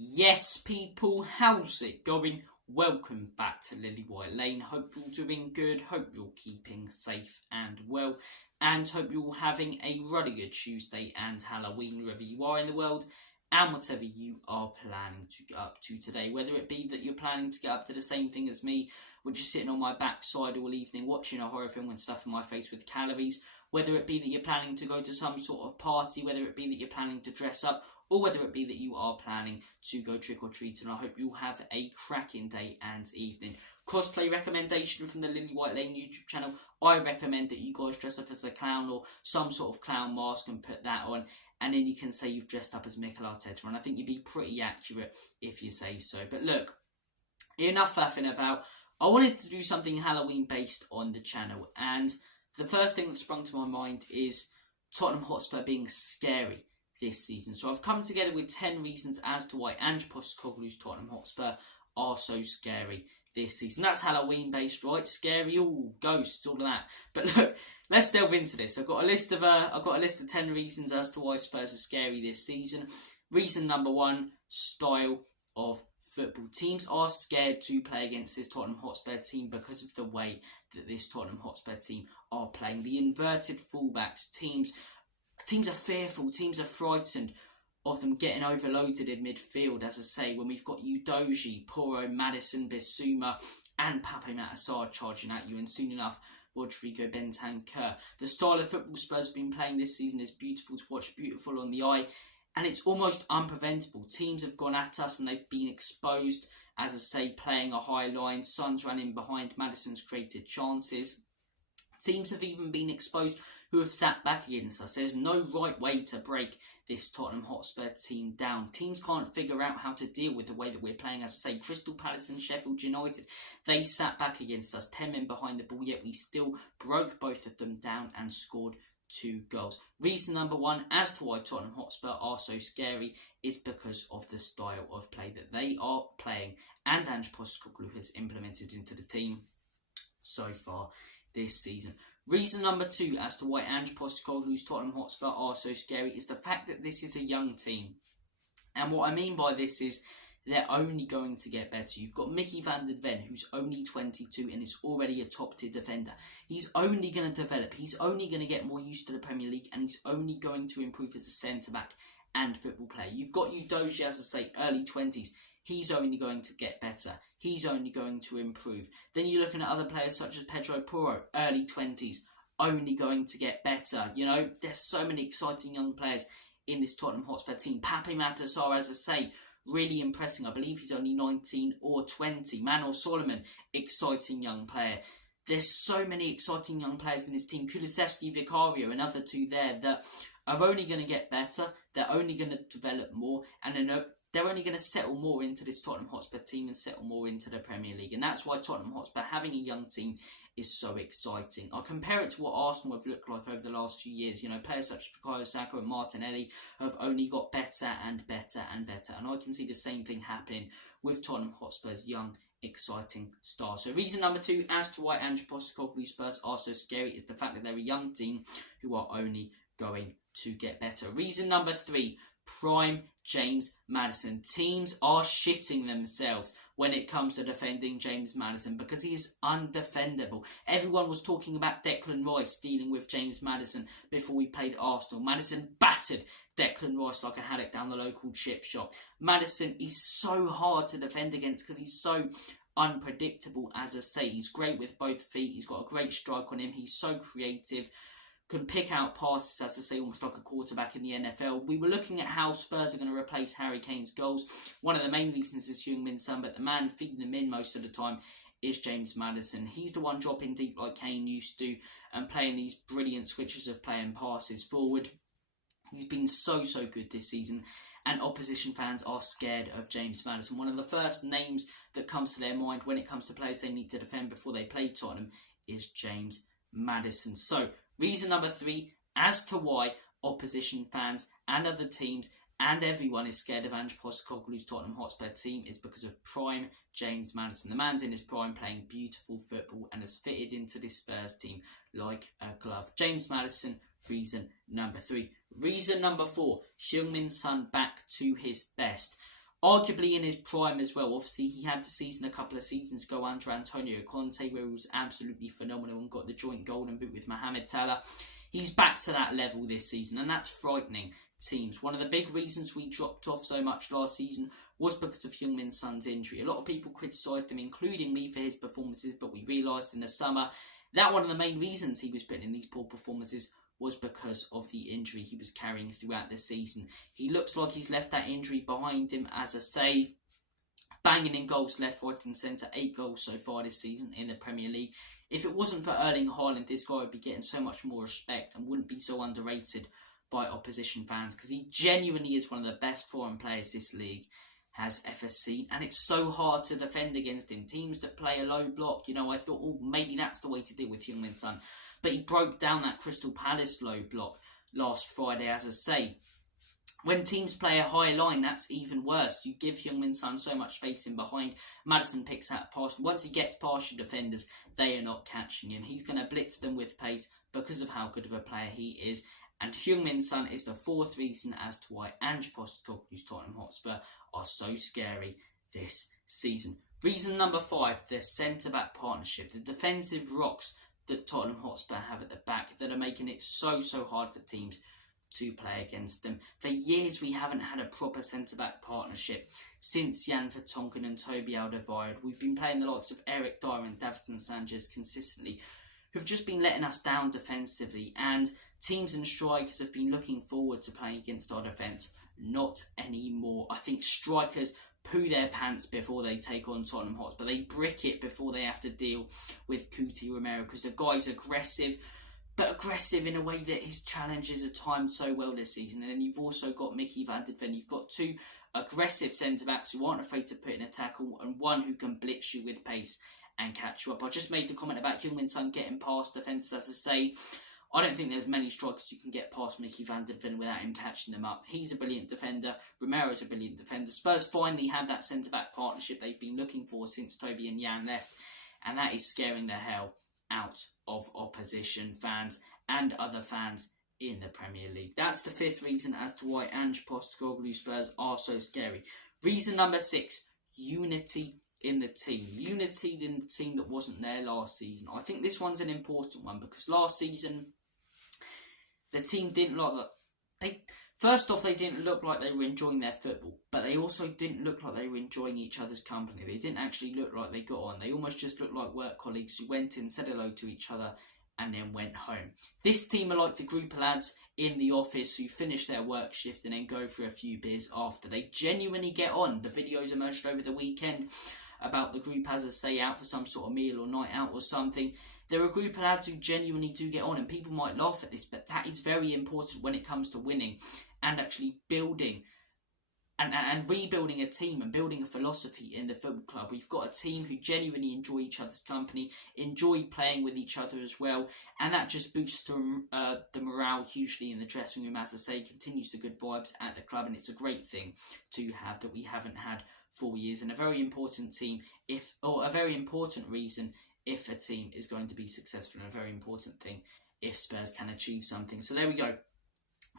Yes, people, how's it going? Welcome back to Lily White Lane. Hope you're doing good. Hope you're keeping safe and well. And hope you're all having a really good Tuesday and Halloween, wherever you are in the world. And whatever you are planning to get up to today. Whether it be that you're planning to get up to the same thing as me, which is sitting on my backside all evening watching a horror film and stuffing my face with calories. Whether it be that you're planning to go to some sort of party. Whether it be that you're planning to dress up. Or whether it be that you are planning to go trick-or-treating. I hope you'll have a cracking day and evening. Cosplay recommendation from the Lily White Lane YouTube channel. I recommend that you guys dress up as a clown or some sort of clown mask and put that on. And then you can say you've dressed up as Mikel Arteta. And I think you'd be pretty accurate if you say so. But look, enough faffing about. I wanted to do something Halloween based on the channel. And the first thing that sprung to my mind is Tottenham Hotspur being scary this season. So I've come together with 10 reasons as to why Ange Postecoglou's Tottenham Hotspur are so scary this season. That's Halloween based, right? Scary, all ghosts, all of that. But look, let's delve into this. I've got a list of 10 reasons as to why Spurs are scary this season. Reason number 1, style of football. Teams are scared to play against this Tottenham Hotspur team because of the way that this Tottenham Hotspur team are playing. The inverted fullbacks, teams are fearful, teams are frightened of them getting overloaded in midfield, as I say, when we've got Udogie, Porro, Maddison, Bissouma and Pape Matar charging at you, and soon enough Rodrigo Bentancur. The style of football Spurs have been playing this season is beautiful to watch, beautiful on the eye, and it's almost unpreventable. Teams have gone at us and they've been exposed, as I say, playing a high line. Son's ran in behind, Maddison's created chances. Teams have even been exposed who have sat back against us. There's no right way to break this Tottenham Hotspur team down. Teams can't figure out how to deal with the way that we're playing. As I say, Crystal Palace and Sheffield United, they sat back against us, 10 men behind the ball, yet we still broke both of them down and scored 2 goals. Reason number 1 as to why Tottenham Hotspur are so scary is because of the style of play that they are playing and Ange Postecoglou has implemented into the team so far this season. Reason number 2 as to why Ange Postecoglou's Tottenham Hotspur are so scary is the fact that this is a young team. And what I mean by this is they're only going to get better. You've got Mickey van der Ven, who's only 22 and is already a top-tier defender. He's only going to develop. He's only going to get more used to the Premier League, and he's only going to improve as a centre-back and football player. You've got Udogie, as I say, early 20s. He's only going to get better. He's only going to improve. Then you're looking at other players such as Pedro Porro, early 20s, only going to get better. You know, there's so many exciting young players in this Tottenham Hotspur team. Pape Matar, as I say, really impressing. I believe he's only 19 or 20. Manor Solomon, exciting young player. There's so many exciting young players in this team. Kulusevski, Vicario, another 2 there that are only going to get better. They're only going to develop more, and they're only going to settle more into this Tottenham Hotspur team and settle more into the Premier League. And that's why Tottenham Hotspur, having a young team, is so exciting. I'll compare it to what Arsenal have looked like over the last few years. You know, players such as Bukayo Saka and Martinelli have only got better and better and better. And I can see the same thing happening with Tottenham Hotspur's young, exciting stars. So reason number 2 as to why Ange Postecoglou's Spurs are so scary is the fact that they're a young team who are only going to get better. Reason number 3, prime James Maddison. Teams are shitting themselves when it comes to defending James Maddison because he is undefendable. Everyone was talking about Declan Rice dealing with James Maddison before we played Arsenal. Maddison battered Declan Rice like a haddock down the local chip shop. Maddison is so hard to defend against because he's so unpredictable, as I say. He's great with both feet. He's got a great strike on him. He's so creative. Can pick out passes, as I say, almost like a quarterback in the NFL. We were looking at how Spurs are going to replace Harry Kane's goals. One of the main reasons is Heung-min Son, but the man feeding them in most of the time is James Maddison. He's the one dropping deep like Kane used to and playing these brilliant switches of play and passes forward. He's been so good this season, and opposition fans are scared of James Maddison. One of the first names that comes to their mind when it comes to players they need to defend before they play Tottenham is James Maddison. So, reason number 3 as to why opposition fans and other teams and everyone is scared of Ange Postecoglou's Tottenham Hotspur team is because of prime James Maddison. The man's in his prime playing beautiful football and has fitted into this Spurs team like a glove. James Maddison, reason number 3. Reason number 4, Heung-min Son back to his best. Arguably in his prime as well. Obviously, he had the season a couple of seasons ago under Antonio Conte, where he was absolutely phenomenal and got the joint golden boot with Mohamed Salah. He's back to that level this season, and that's frightening teams. One of the big reasons we dropped off so much last season was because of Heung-min Son's injury. A lot of people criticised him, including me, for his performances, but we realised in the summer that one of the main reasons he was putting in these poor performances was because of the injury he was carrying throughout the season. He looks like he's left that injury behind him, as I say, banging in goals left, right and centre, 8 goals so far this season in the Premier League. If it wasn't for Erling Haaland, this guy would be getting so much more respect and wouldn't be so underrated by opposition fans, because he genuinely is one of the best foreign players this league has ever seen, and it's so hard to defend against him. Teams that play a low block, I thought, maybe that's the way to deal with Heung-min Son, but he broke down that Crystal Palace low block last Friday, as I say. When teams play a high line, that's even worse. You give Heung-min Son so much space in behind. Maddison picks that pass. Once he gets past your defenders, they are not catching him. He's going to blitz them with pace because of how good of a player he is. And Heung-min Son is the fourth reason as to why Ange Postecoglou's Tottenham Hotspur are so scary this season. Reason number 5, the centre-back partnership. The defensive rocks that Tottenham Hotspur have at the back that are making it so hard for teams to play against them. For years we haven't had a proper centre-back partnership since Jan Vertonghen and Toby Alderweireld. We've been playing the likes of Eric Dyer and Davinson Sanchez consistently, who've just been letting us down defensively, and teams and strikers have been looking forward to playing against our defence. Not anymore. I think strikers poo their pants before they take on Tottenham Hotspur. They brick it before they have to deal with Cuti Romero, because the guy's aggressive, but aggressive in a way that his challenges are timed so well this season. And then you've also got Mickey van de Ven. You've got 2 aggressive centre-backs who aren't afraid to put in a tackle, and one who can blitz you with pace and catch you up. I just made the comment about Heung-min Son getting past defences. As I say, I don't think there's many strikers who can get past Mickey van de Ven without him catching them up. He's a brilliant defender. Romero's a brilliant defender. Spurs finally have that centre-back partnership they've been looking for since Toby and Jan left, and that is scaring the hell out of opposition fans and other fans in the Premier League. That's the 5th reason as to why Ange Postecoglou's Spurs are so scary. Reason number 6, unity in the team. Unity in the team that wasn't there last season. I think this one's an important one, because last season the team didn't look like first off, they didn't look like they were enjoying their football, but they also didn't look like they were enjoying each other's company. They didn't actually look like they got on. They almost just looked like work colleagues who went in, said hello to each other, and then went home. This team are like the group of lads in the office who finish their work shift and then go for a few beers after. They genuinely get on. The videos emerged over the weekend about the group, as I say, out for some sort of meal or night out or something. They're a group of lads who genuinely do get on, and people might laugh at this, but that is very important when it comes to winning and actually building and rebuilding a team and building a philosophy in the football club. We've got a team who genuinely enjoy each other's company, enjoy playing with each other as well, and that just boosts the morale hugely in the dressing room. As I say, continues the good vibes at the club, and it's a great thing to have that we haven't had for years, and a very important reason if a team is going to be successful, and a very important thing if Spurs can achieve something. So there we go.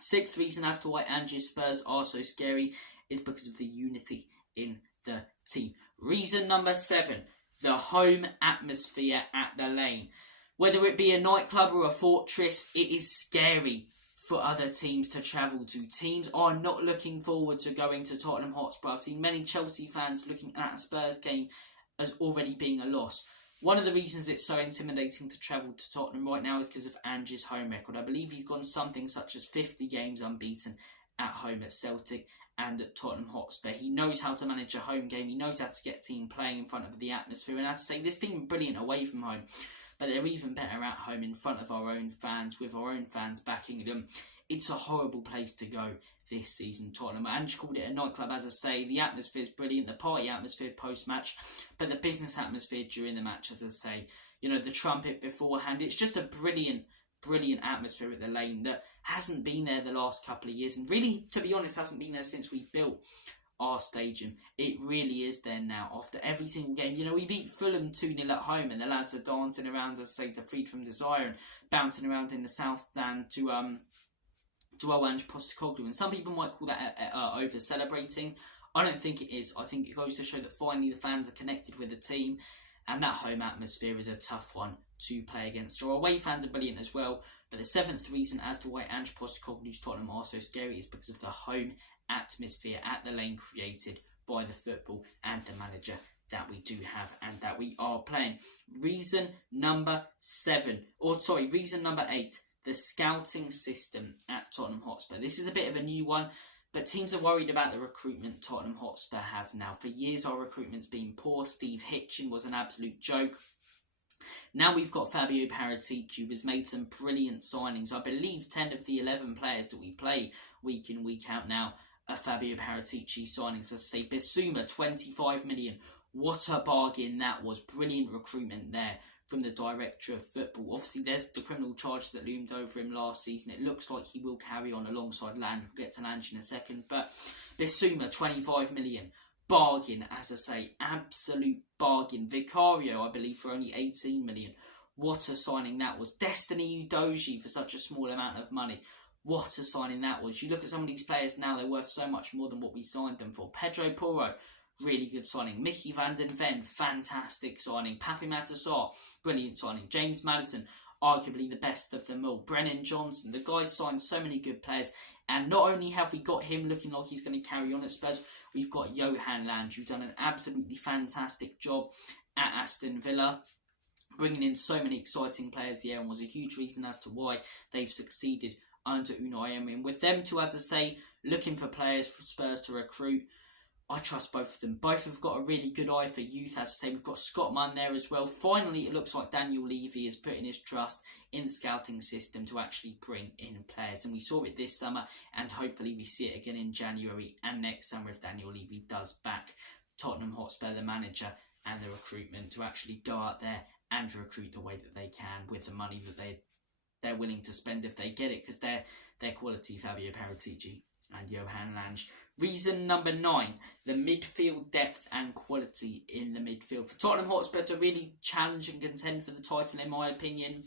6th reason as to why Ange's Spurs are so scary is because of the unity in the team. Reason number 7, the home atmosphere at the Lane. Whether it be a nightclub or a fortress, it is scary for other teams to travel to. Teams are not looking forward to going to Tottenham Hotspur. I've seen many Chelsea fans looking at a Spurs game as already being a loss. One of the reasons it's so intimidating to travel to Tottenham right now is because of Ange's home record. I believe he's gone something such as 50 games unbeaten at home at Celtic and at Tottenham Hotspur. He knows how to manage a home game. He knows how to get team playing in front of the atmosphere. And as I say, this team is brilliant away from home, but they're even better at home in front of our own fans, with our own fans backing them. It's a horrible place to go this season, Tottenham. Ange called it a nightclub, as I say. The atmosphere is brilliant, the party atmosphere post-match, but the business atmosphere during the match, as I say, the trumpet beforehand. It's just a brilliant atmosphere at the Lane that hasn't been there the last couple of years, and really, to be honest, hasn't been there since we built our stadium. It really is there now after every single game. We beat Fulham 2-0 at home, and the lads are dancing around, as I say, to Freed from Desire, and bouncing around in the South Stand to Ange Postecoglou. And some people might call that over-celebrating. I don't think it is. I think it goes to show that finally the fans are connected with the team, and that home atmosphere is a tough one to play against. Our away fans are brilliant as well, but the seventh reason as to why Ange Postecoglou's Tottenham are so scary is because of the home atmosphere at the Lane created by the football and the manager that we do have and that we are playing. Reason number 8, the scouting system at Tottenham Hotspur. This is a bit of a new one, but teams are worried about the recruitment Tottenham Hotspur have now. For years our recruitment's been poor. Steve Hitchen was an absolute joke. Now we've got Fabio Paratici, who has made some brilliant signings. I believe 10 of the 11 players that we play week in, week out now are Fabio Paratici signings. As I say, Bissouma, 25 million. What a bargain that was. Brilliant recruitment there from the director of football. Obviously, there's the criminal charge that loomed over him last season. It looks like he will carry on alongside Lange. We'll get to Lange in a second. But Bissouma, 25 million. Bargain, as I say, absolute bargain. Vicario, I believe, for only 18 million. What a signing that was. Destiny Udogie for such a small amount of money. What a signing that was. You look at some of these players now, they're worth so much more than what we signed them for. Pedro Porro, really good signing. Mickey van den Ven, fantastic signing. Pape Matar, brilliant signing. James Maddison, arguably the best of them all. Brennan Johnson, the guys signed so many good players. And not only have we got him looking like he's going to carry on at Spurs, we've got Johan Lange, who's done an absolutely fantastic job at Aston Villa, bringing in so many exciting players here, and was a huge reason as to why they've succeeded under Unai Emery. And with them two, as I say, looking for players for Spurs to recruit, I trust both of them. Both have got a really good eye for youth. As I say, we've got Scott Munn there as well. Finally, it looks like Daniel Levy is putting his trust in the scouting system to actually bring in players. And we saw it this summer, and hopefully we see it again in January and next summer if Daniel Levy does back Tottenham Hotspur, the manager, and the recruitment to actually go out there and recruit the way that they can with the money that they're willing to spend if they get it, because they're quality. Fabio Paratici and Johan Lange. Reason number 9, the midfield depth and quality in the midfield. For Tottenham Hotspur to really challenge and contend for the title, in my opinion,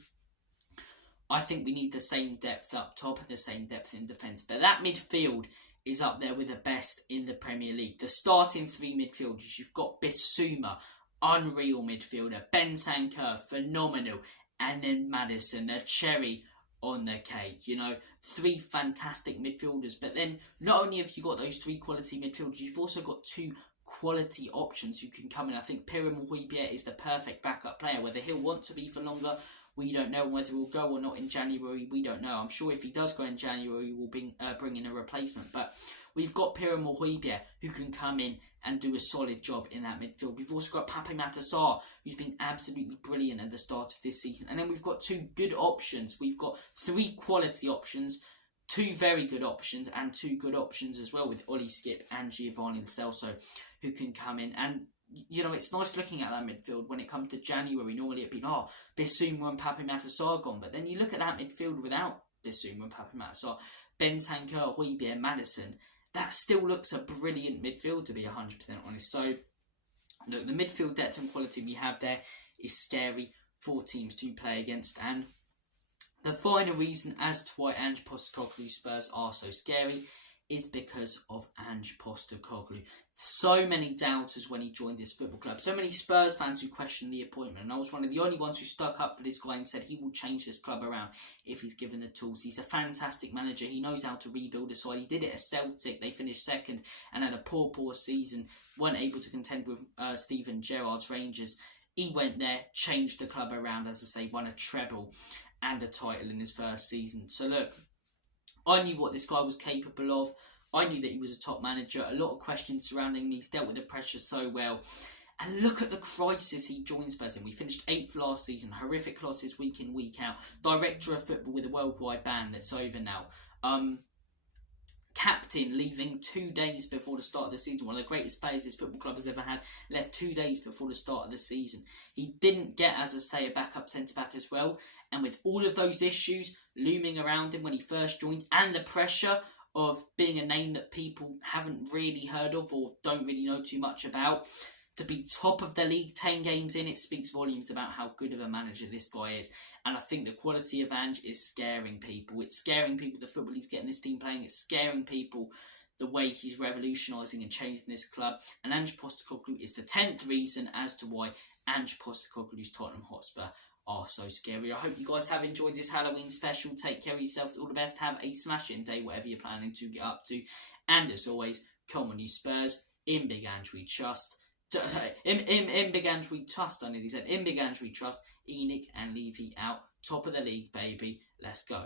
I think we need the same depth up top and the same depth in defence. But that midfield is up there with the best in the Premier League. The starting 3 midfielders, you've got Bissouma, unreal midfielder. Bentancur, phenomenal. And then Maddison, a cherry on the cake. 3 fantastic midfielders. But then not only have you got those 3 quality midfielders, you've also got 2 quality options who can come in. I think Pierre Højbjerg is the perfect backup player. Whether he'll want to be for longer, we don't know. Whether he'll go or not in January, we don't know. I'm sure if he does go in January, we'll bring in a replacement. But we've got Pierre Højbjerg who can come in and do a solid job in that midfield. We've also got Pape Matar, who's been absolutely brilliant at the start of this season. And then we've got 2 good options. We've got 3 quality options, 2 very good options, and 2 good options as well with Ollie Skip and Giovanni Lo Celso, who can come in. And it's nice looking at that midfield when it comes to January. Normally it'd be, Bissouma and Pape Matar gone. But then you look at that midfield without Bissouma and Pape Matar, Bentancur, Højbjerg, Maddison, that still looks a brilliant midfield, to be 100% honest. So, look, the midfield depth and quality we have there is scary for teams to play against. And the final reason as to why Ange Postecoglou's Spurs are so scary is because of Ange Postecoglou. So many doubters when he joined this football club. So many Spurs fans who questioned the appointment. And I was one of the only ones who stuck up for this guy and said he will change this club around if he's given the tools. He's a fantastic manager. He knows how to rebuild a side. He did it at Celtic. They finished second and had a poor season. Weren't able to contend with Steven Gerrard's Rangers. He went there, changed the club around, as I say, won a treble and a title in his first season. So look, I knew what this guy was capable of. I knew that he was a top manager. A lot of questions surrounding me. He's dealt with the pressure so well. And look at the crisis he joined Spurs in. We finished 8th last season. Horrific losses week in, week out. Director of football with a worldwide ban that's over now. Captain leaving 2 days before the start of the season. One of the greatest players this football club has ever had. Left 2 days before the start of the season. He didn't get, as I say, a backup centre-back as well. And with all of those issues looming around him when he first joined, and the pressure of being a name that people haven't really heard of or don't really know too much about, to be top of the league 10 games in, it speaks volumes about how good of a manager this guy is. And I think the quality of Ange is scaring people. It's scaring people, the football he's getting this team playing. It's scaring people, the way he's revolutionising and changing this club. And Ange Postecoglou is the 10th reason as to why Ange Postecoglou's Tottenham Hotspur are so scary. I hope you guys have enjoyed this Halloween special. Take care of yourselves. All the best. Have a smashing day, whatever you're planning to get up to. And as always, come on you Spurs. In Big Ange we trust. In Big Ange we trust, I nearly said. In Big Ange we trust. ENIC and Levy out. Top of the league, baby. Let's go.